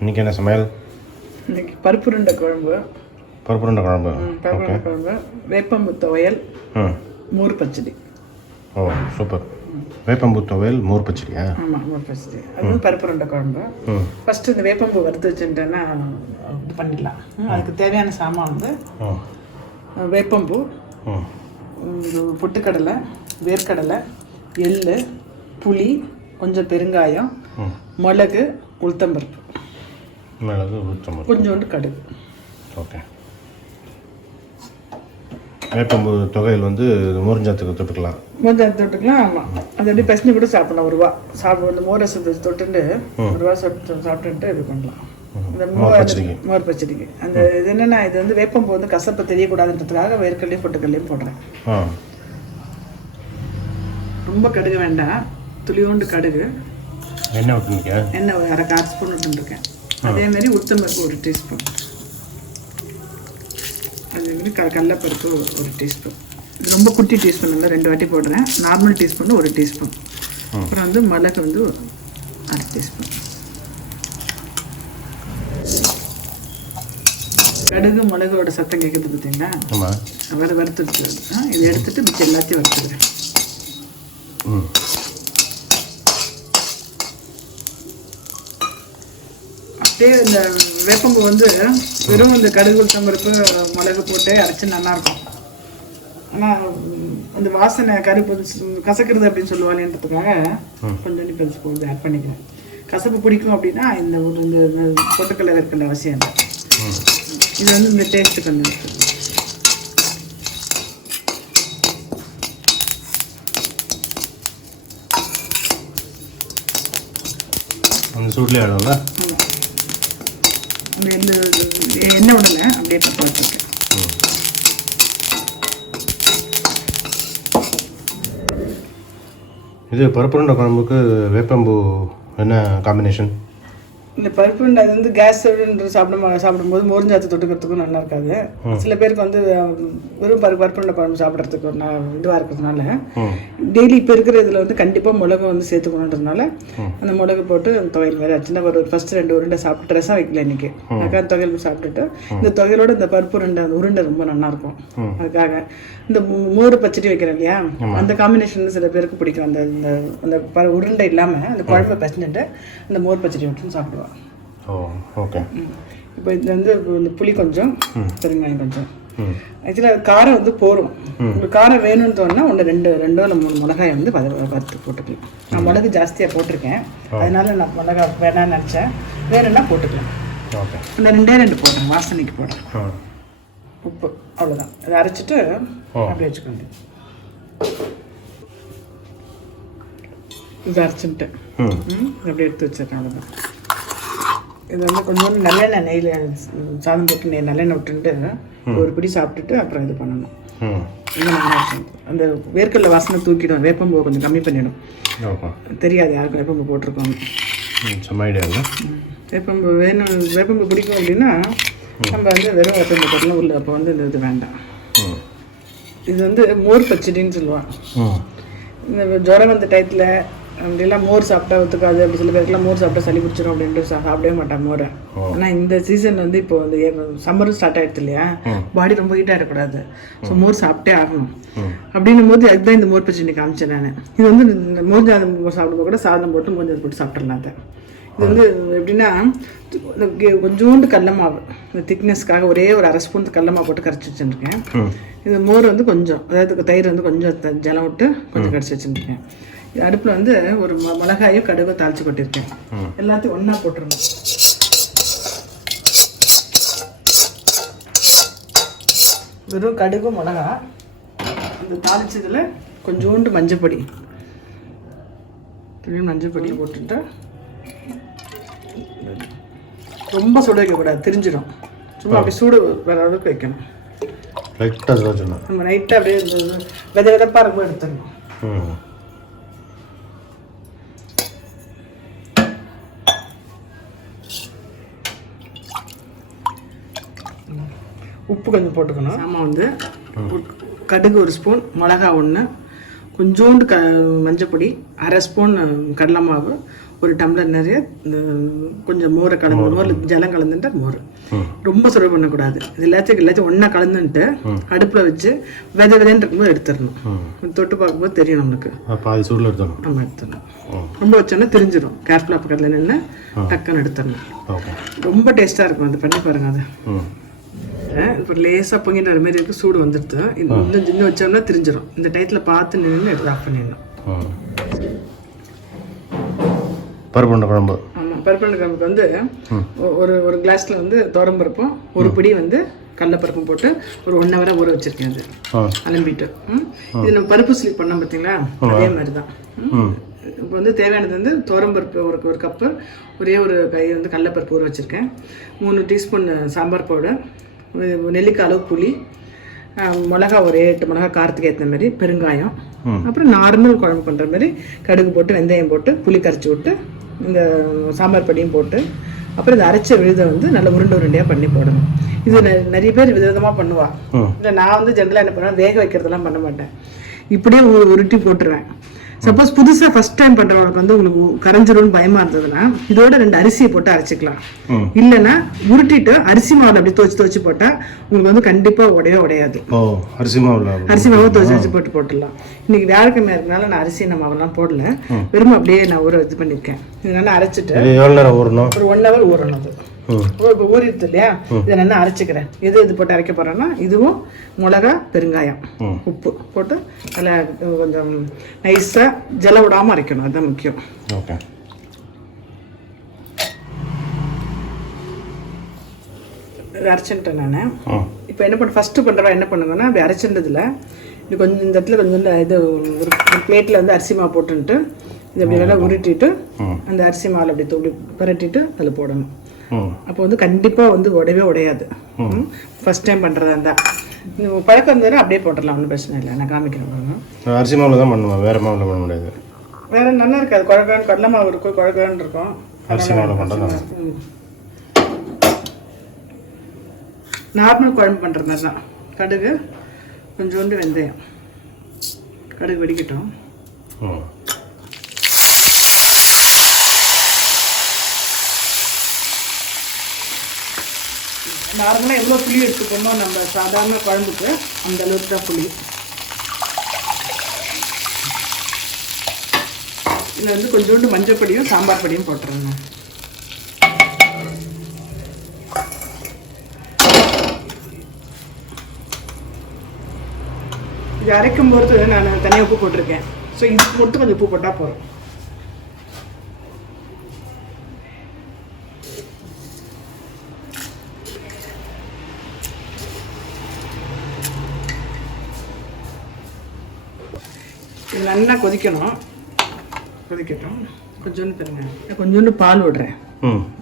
இன்றைக்கி என்ன சமையல்? இன்றைக்கி பருப்பு உருண்டை குழம்பு. பருப்பு உருண்டை குழம்பு. பருப்பு உருண்டை குழம்பு, வேப்பம்பூ துவையல், மோர் பச்சடி. ஓ சூப்பர். வேப்பம்பூ துவையல் மோர் பச்சடியா? ஆமாம், மோர் பச்சடி. அது பருப்பு உருண்டை குழம்பு. ஃபஸ்ட்டு இந்த வேப்பம்பூ வறுத்து வச்சுட்டேன்னா இது பண்ணிடலாம். அதுக்கு தேவையான சாமான் வந்து வேப்பம்பூ, பொட்டுக்கடலை, வேர்க்கடலை, எள், புளி, கொஞ்சம் பெருங்காயம், மிளகு, உளுத்தம்பருப்பு, கொஞ்சோண்டு கடுகு. ஓகே. வேப்பம்பூ தொகையில் வந்து மோர்ஞ்சாத்துக்கு தொட்டுக்கலாம். மோர்ஞ்சாத்து தொட்டுக்கலாம். ஆமாம், அது எப்படி பசங்க கூட சாப்பிடலாம். ஒரு ரூபா அந்த மோர் ரசத்தை தொட்டுட்டு ஒரு ரூபா சாப்பிட்டுட்டு இது பண்ணலாம். இந்த மோர் பச்சடிக்கு அந்த இது என்னென்னா, இது வந்து வேப்பம்பூ வந்து கசப்பு தெரியக்கூடாதுன்றதுக்காக வேர்க்கடலையும் பொட்டுக்கடலையும் போடுறேன். ரொம்ப கடுகு வேண்டாம், துளியோண்டு கடுகு, எண்ணெய் விட்டுருக்கீங்க? எண்ணெய் அரை 1/4 ஸ்பூன் விட்டுருக்கேன். அதேமாரி உளுத்தம்பருப்பு 1 டீஸ்பூன், அதேமாரி கடலைப்பருப்பு 1 டீஸ்பூன். இது ரொம்ப குட்டி டீஸ்பூன் இல்லை, 2 வாட்டி போடுறேன். Normal teaspoon 1 teaspoon. அப்புறம் வந்து மிளகு வந்து 1/2 டீஸ்பூன். கடுகு மிளகோட சத்தம் கேட்குது பார்த்தீங்களா? வேறு வறுத்துட்டு இதை எடுத்துட்டு மிச்சம் எல்லாத்தையும் வறுத்துக்கிறேன். அப்படியே இந்த வேப்பம்பூ வந்து வெறும் இந்த கடுகு உளுத்தம்பருப்பு மிளகு போட்டு அரைச்சி நல்லாயிருக்கும். ஆனால் அந்த வாசனை கருப்பு கசக்கிறது அப்படின்னு சொல்லுவாங்கன்றதுக்காக கொஞ்சம் பெருசு போது ஆட் பண்ணிக்கிறேன். கசப்பு பிடிக்கும் அப்படின்னா இந்த ஒரு இந்த பொட்டுக்கடலை வேர்க்கடலை அவசியம் இல்லை. இது வந்து இந்த டேஸ்ட்டு கொஞ்சம் இருக்குது. அந்த சூட்லேயே ஆடும்ல? அந்த எண்ணெய் விடலை, அப்படியே பற்ற வச்சுருக்கேன். இது பருப்பு உருண்டை குழம்புக்கு வேப்பம்பூ என்ன காம்பினேஷன்? இந்த பருப்பு உருண்டை அது வந்து கேஸ் சாப்பிடும்போது மோர்ஞ்சாத்து தொட்டுக்கிறதுக்கும் நல்லா இருக்காது. சில பேருக்கு வந்து வெறும் பருப்பு உருண்டை குழம்பு சாப்பிட்றதுக்கு ஒரு இதுவாக இருக்கிறதுனால டெய்லி இப்போ இருக்கிற இதில் வந்து கண்டிப்பாக மிளகு வந்து சேர்த்துக்கணுன்றதுனால அந்த மிளகு போட்டு அந்த துவையல் வேறு ஆச்சுன்னா ஒரு ஃபஸ்ட்டு 2 உருண்டை சாப்பிட்டு ரசம் வைக்கல இன்றைக்கி. அதுக்காக துவையல் சாப்பிட்டுட்டு இந்த துவையலோட இந்த பருப்பு உருண்டை ரொம்ப நல்லாயிருக்கும். அதுக்காக இந்த மோர் பச்சடி வைக்கிறேன் இல்லையா, அந்த காம்பினேஷன் சில பேருக்கு பிடிக்கும். அந்த அந்த உருண்டை இல்லாமல் அந்த குழம்பை பசஞ்சிட்டு அந்த மோர் பச்சடி மட்டும் சாப்பிடுவாங்க. ஓகே. இப்போ இதில் வந்து இந்த புளி கொஞ்சம், பெருங்காயம் கொஞ்சம். ஆக்சுவலாக காரம் வந்து போகும். உங்களுக்கு காரம் வேணும்னு தோணுன்னா ரெண்டோ இல்லை 3 மிளகாய் வந்து வறுத்து போட்டுக்கலாம். நான் மிளகு ஜாஸ்தியாக போட்டிருக்கேன், அதனால நான் மிளகா வேணான்னு நினச்சேன். வேணும்னா போட்டுக்கலாம். அந்த 2 போடுறேன், வாசனைக்கு போடுறேன். உப்பு அவ்வளோதான். அதை அரைச்சிட்டு அப்படி வச்சுக்கோங்க. இது அரைச்சிட்டு அப்படி எடுத்து வச்சிருக்கேன். அவ்வளோதான். இது வந்து கொஞ்சோண்டு நல்லெண்ணெய் நெய்யில் சாதம் போட்டு நல்லெண்ணெய் விட்டுட்டு ஒரு பிடி சாப்பிட்டுட்டு அப்புறம் இது பண்ணணும். இது நல்லா இருக்கும். அந்த வேர்க்கடலை வாசனை தூக்கிடும். வேப்பம்பூ கொஞ்சம் கம்மி பண்ணிடும். தெரியாது யாருக்கும் வேப்பம்பூ போட்டிருக்கோங்க. வேப்பம்பூ பிடிக்கும் அப்படின்னா நம்ம வந்து வெறும் வேப்பம்பூ போட்டலாம் உள்ள. அப்போ வந்து இந்த இது வேண்டாம். இது வந்து மோர் பச்சடின்னு சொல்லுவான். இந்த ஜுரம் வந்த டயத்தில் அப்படிலாம் மோர் சாப்பிட்டா ஒத்துக்காது. அப்படி சில பேருக்குலாம் மோர் சாப்பிட்டா சளி பிடிச்சிடும் அப்படின்ட்டு சாப்பிடவே மாட்டாங்க மோரை. ஆனால் இந்த சீசன் வந்து இப்போ வந்து சம்மரும் ஸ்டார்ட் ஆகிடுது இல்லையா, பாடி ரொம்ப ஹீட் ஆகிடக்கூடாது. ஸோ மோர் சாப்பிட்டே ஆகணும். அப்படின்னும் போது அதுதான் இந்த மோர் பச்சடி காமிச்சேன் நான். இது வந்து இந்த மோர் சாதம் சாப்பிடும்போது கூட சாதம் போட்டு மோர் போட்டு சாப்பிட்றலாம். அதை இது வந்து எப்படின்னா கொஞ்சோண்டு கடல மாவு இந்த திக்னஸ்க்காக ஒரே ஒரு 1/2 ஸ்பூன் கடல மாவு போட்டு கரைச்சி வச்சுருக்கேன். இது மோர் வந்து கொஞ்சம், அதாவது தயிர் வந்து கொஞ்சம் ஜலம் விட்டு கொஞ்சம் கரைச்சி வச்சுருக்கேன். அடுப்பில் வந்து ஒரு மிளகாயும் கடுகு தாளித்து கொட்டியிருக்கேன். எல்லாத்தையும் ஒன்றா போட்டுருணும். வெறும் கடுகு மிளகா, அந்த தாளிச்சதில் கொஞ்சோண்டு மஞ்சப்பொடி போட்டுட்டு ரொம்ப சுட வைக்கக்கூடாது, திரிஞ்சிடும். சும்மா அப்படி சூடு வர அளவுக்கு வைக்கணும். நம்ம நைட்டாக அப்படியே விதப்பாக இருக்கும் எடுத்துடணும். உப்பு கொஞ்சம் போட்டுக்கணும். சாமான் வந்து கடுகு 1 ஸ்பூன், மிளகா 1, கொஞ்சோண்டு மஞ்சப்பொடி, 1/2 ஸ்பூன் கடலை மாவு, ஒரு டம்ளர் நிறைய கொஞ்சம் மோரை கலந்து, மோரில் ஜலம் கலந்துட்டு மோர். ரொம்ப சுட பண்ணக்கூடாது. இது எல்லாத்தையும் ஒன்றா கலந்துன்ட்டு அடுப்பில் வச்சு விதைன்னு இருக்கும்போது எடுத்துடணும். தொட்டு பார்க்கும்போது தெரியும் நம்மளுக்கு. பாதி சூடில் எடுத்துடணும். நம்ம எடுத்துடணும். ரொம்ப வச்சோன்னா தெரிஞ்சிடும். கேர்ஃபுல்லாக பக்கத்தில் நின்று டக்குன்னு எடுத்துடணும். ரொம்ப டேஸ்ட்டாக இருக்கும். அது பண்ணி பாருங்க. அது இப்போ லேசாக பொங்கிட்டு வர மாதிரி இருக்குது. சூடு வந்துடுது. இன்னும் வச்சோம்னா தெரிஞ்சிடும். இந்த டயத்தில் பார்த்து நின்று எடுத்து ஆஃப் பண்ணிடணும். பருப்பு குழம்பு. ஆமாம், பருப்பு குழம்புக்கு வந்து ஒரு கிளாஸில் வந்து துவரம்பருப்பும் ஒரு பிடி வந்து கடலைப்பருப்பும் போட்டு ஒரு 1 hour ஊற வச்சுருக்கேன். அது அலம்பிட்டு இது நம்ம பருப்பு ஸ்லீப் பண்ணோம் பார்த்தீங்களா, அதே மாதிரி தான். இப்போ வந்து தேவையானது வந்து துவரம்பருப்பு ஒரு கப்பு, ஒரே ஒரு கை வந்து கடலைப்பருப்பு ஊற வச்சுருக்கேன். 3 டீஸ்பூன் சாம்பார் பவுடர், நெல்லிக்காய் அளவு புளி, மிளகா ஒரு 8 மிளகா காரத்துக்கு ஏற்ற மாதிரி, பெருங்காயம், அப்புறம் நார்மல் குழம்பு பண்ணுற மாதிரி கடுகு போட்டு வெந்தயம் போட்டு புளி கரைச்சி விட்டு இந்த சாம்பார் பொடியும் போட்டு அப்புறம் இந்த அரைச்ச விழுதை வந்து நல்ல உருண்டையாக பண்ணி போடணும். இது நிறைய பேர் விதவிதமாக பண்ணுவா. இல்லை, நான் வந்து ஜென்ரலாக என்ன பண்ணுவேன், வேக வைக்கிறதெல்லாம் பண்ண மாட்டேன். இப்படியே உருட்டி போட்டுருவேன். சப்போஸ் புதுசாக ஃபர்ஸ்ட் டைம் பண்ணுறவங்களுக்கு வந்து உங்களுக்கு கரைஞ்சிரும்னு பயமாக இருந்ததுன்னா இதோட 2 அரிசியை போட்டு அரைச்சிக்கலாம். இல்லைன்னா உருட்டிட்டு அரிசி மாவில் அப்படி துவச்சி போட்டால் உங்களுக்கு வந்து கண்டிப்பாக உடையாது. அரிசி மாவு துவச்சி போட்டுடலாம். இன்னைக்கு வியாழக்கிழமை இருக்கனால நான் அரிசி மாவெல்லாம் போடல, வெறும் அப்படியே நான் இது பண்ணியிருக்கேன். இதனால அரைச்சிட்டு ஒரு 1 hour ஊறணும். அது ஊறிடுது இல்லையா, இதை நல்லா அரைச்சிக்கிறேன். எது போட்டு அரைக்க போறேன்னா இதுவும் மிளகா, பெருங்காயம், உப்பு போட்டு அதில் கொஞ்சம் நைஸாக ஜல விடாமல் அரைக்கணும். அதுதான் முக்கியம். ஓகே, அரைச்சிட்டேன் நான். இப்போ என்ன ஃபஸ்ட்டு பண்ணுறவா என்ன பண்ணுங்கன்னா, அப்படி அரைச்சின்றதுல இது கொஞ்சம் இந்த இடத்துல கொஞ்சம் இது ஒரு பிளேட்டில் வந்து அரிசி மாவு போட்டுன்ட்டு இது அப்படி நல்லா உருட்டிட்டு அந்த அரிசி மாவில் அப்படி தூக்கி பரட்டிட்டு அதில் போடணும். அப்போ வந்து கண்டிப்பாக வந்து உடையாது. ஃபர்ஸ்ட் டைம் பண்ணுறதா இருந்தால் பழக்கம் இருந்தாலும் அப்படியே போட்டுடலாம், ஒன்றும் பிரச்சனை இல்லை. நான் காமிக்கிறேன். அரிசி மாவில் தான் பண்ணுவேன், வேறு மாவில் பண்ண முடியாது. வேறு நல்லா இருக்காது. குழக்கான்னு கடலை மாவு இருக்கும், குழக்கான்னு இருக்கும். அரிசி மாவில் பண்ணுறது நார்மல் குழம்பு பண்ணுற மாதிரி தான். கடுகு, கொஞ்சோண்டு வெந்தயம், கடுகு வெடிக்கட்டும். நார்மலாக எவ்வளோ புளி எடுத்துக்கோமோ நம்ம சாதாரண குழம்புக்கு அந்த அளவுக்கு தான் புளி. இதில் வந்து கொஞ்சோண்டு மஞ்சள் பொடியும் சாம்பார் பொடியும் போட்டுருங்க. இது அரைக்கும் போது நான் தனியாக உப்பு போட்டிருக்கேன். ஸோ இதுக்கு மட்டும் கொஞ்சம் உப்பு போட்டால் போதும். இது நல்லா கொதிக்கட்டும். கொஞ்சோண்டு தருங்க. கொஞ்சோண்டு பால் விடுறேன்.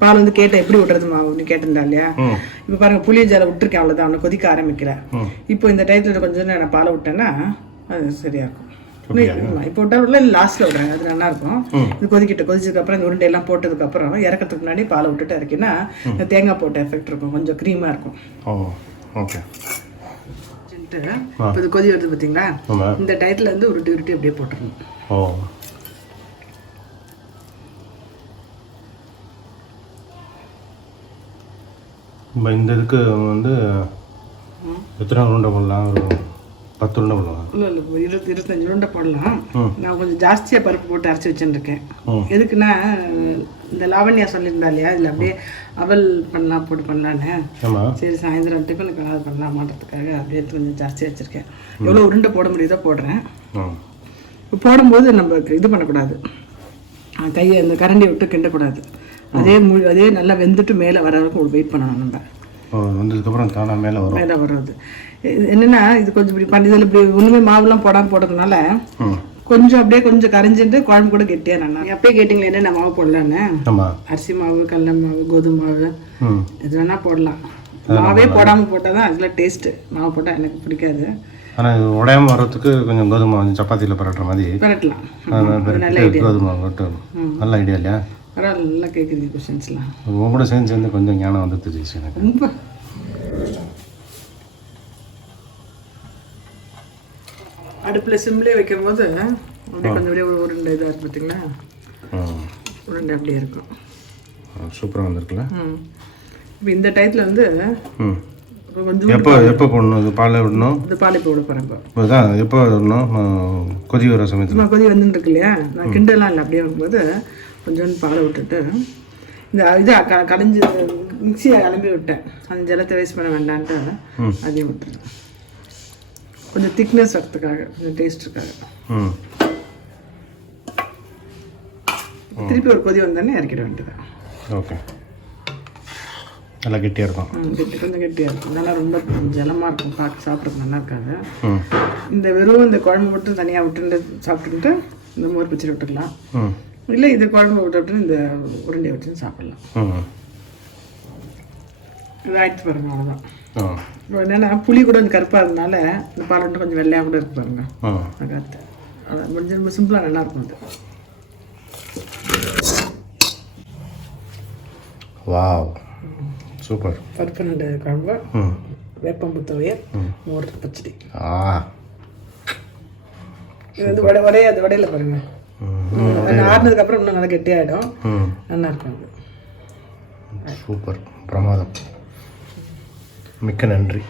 பால் வந்து கேட்டேன் எப்படி விடுறது மாவுன்னு கேட்டிருந்தா இல்லையா. இப்போ பாருங்க, புளிய ஜாலை விட்டுருக்கேன், அவ்வளோதான். அவனை கொதிக்க ஆரம்பிக்கிறேன். இப்போ இந்த டயத்தில் கொஞ்சம் நான் பாலை விட்டேன்னா அது சரியா இருக்கும். இப்போ விட்டா லாஸ்ட்ல விடுறாங்க, அது நல்லா இருக்கும். இது கொதிச்சதுக்கு அப்புறம் இந்த உருண்டையெல்லாம் போட்டதுக்கு அப்புறம் இறக்கிறதுக்கு முன்னாடி பாலை விட்டுட்டு இறக்கினா இந்த தேங்காய் போட்ட எஃபெக்ட் இருக்கும், கொஞ்சம் க்ரீமா இருக்கும். ஓகே, இப்போ இது கொதி வருது பார்த்தீங்களா, இந்த டயத்தில் வந்து உருட்டி அப்படியே போட்டுருணும். இந்த இதுக்கு வந்து எத்தனை உருண்டை போடலாம்? ஒரு 10 உருண்டை போடலாம். இல்லை 25 உருண்டை போடலாம். நான் கொஞ்சம் ஜாஸ்தியாக பருப்பு போட்டு அரைச்சி வச்சுருக்கேன். எதுக்குன்னா இந்த லாவண்யா சொல்லியிருந்தா இல்லையா, இதில் அப்படியே அவல் போட்டு பண்ணலான்னு. சரி, சாயந்தரம் டிஃபனுக்கு அது பண்ணலாம் மாட்டதுக்காக அப்படியே கொஞ்சம் ஜாஸ்தியாக வச்சுருக்கேன். எவ்வளோ உருண்டை போட முடியுதோ போடுறேன். போடும்போது நம்ம இது பண்ணக்கூடாது, கையை இந்த கரண்டி விட்டு கிண்டக்கூடாது. அதே நல்லா வெந்துட்டு மேலே வர வரைக்கும் வெயிட் பண்ணணும். நம்ம வந்ததுக்கப்புறம் தானாக மேலே வர்றது என்னென்னா, இது கொஞ்சம் இப்படி பண்ணி இதில் இப்படி ஒன்றுமே மாவுலாம் போடாமல் போடுறதுனால கொஞ்சம் அப்படியே கொஞ்சம் கரைஞ்சிட்டு குழம்பு கூட கெட்டியாக நல்லா. அப்படியே கேட்டிங்களா என்னென்ன மாவு போடலான்னு? அரிசி மாவு, கடலை மாவு, கோதுமை மாவு எது வேணால் போடலாம். மாவே போடாமல் போட்டால் தான் அதில் டேஸ்ட்டு. மாவு போட்டால் எனக்கு பிடிக்காது. ஆனால் இது உடையாமல் வர்றதுக்கு கொஞ்சம் கோதுமை சப்பாத்தியில் பரட்டுற மாதிரி பரட்டலாம். நல்ல ஐடியா. கோதுமை நல்ல ஐடியா இல்லையா? பரவாயில்ல, நல்லா கேட்குறீங்க கொஷின்ஸ்லாம். உங்க கூட சேர்ந்து கொஞ்சம் ஞானம் வந்துடுச்சு எனக்கு. ரொம்ப அடுப்பில் சிம்லேயே வைக்கும் போது அப்படியே கொஞ்சம் அப்படியே ஒரு 2 இதாக இருக்கு பார்த்தீங்களா. உருண்டை அப்படியே இருக்கும். சூப்பராக வந்திருக்குல்ல. இப்போ இந்த டயத்தில் வந்து கொஞ்சம் எப்போ போடணும்? இது பாலை விடணும். இந்த பால் இப்போ விட போகிறேன். இப்போ தான் எப்போ விடணும்? கொதி வர சமயத்தில். கொதி வந்துருக்கு இல்லையா, நான் கிண்டலாம் இல்லை. அப்படியே வரும்போது கொஞ்சோண்டு பாலை விட்டுட்டு இந்த இது கலைஞ்சி மிக்சியை கிளம்பி விட்டேன். அந்த ஜலத்தை வேஸ்ட் பண்ண வேண்டான்ட்டு அதையும் விட்டுருேன். கொஞ்சம் திக்னஸ் வரத்துக்காக, கொஞ்சம் டேஸ்ட்டுக்காக. திருப்பி ஒரு கொதி வந்தோடனே இறக்கிட வேண்டியதான். ஓகே, நல்லா கெட்டியாக இருக்கும். கொஞ்சம் கெட்டியாக இருக்கும். நல்லா ரொம்ப ஜலமாக இருக்கும், பார்க்க சாப்பிட்றதுக்கு நல்லா இருக்காது. இந்த வெறும் இந்த குழம்பு மட்டும் தனியாக விட்டுட்டு சாப்பிட்டுக்கிட்டு இந்த மோர் பச்சடி விட்டுக்கலாம். இல்லை இது குழம்பு விட்டு இந்த உருண்டையை வச்சு சாப்பிட்லாம். இது ஆயிடுச்சு பாருங்க, அவ்வளோதான். இப்போ என்னென்னா புளி கூட கொஞ்சம் கருப்பாக இருந்தனால இந்த பால் மட்டும் கொஞ்சம் வெள்ளையாக கூட இருக்கு பாருங்க. காற்று அவ்வளோ கொஞ்சம் ரொம்ப சிம்பிளாக நல்லாயிருக்கும் அது. Wow, super. பருப்பு நண்டு குழம்பு, வேப்பம்பூ துவையல், மோர் பச்சடி. இது வந்து அது வடையில் பாருங்க. ஆறுனதுக்கப்புறம் இன்னும் நல்லா கெட்டியாகிடும், நல்லா இருக்கும். சூப்பர், பிரமாதம். மிக்க நன்றி.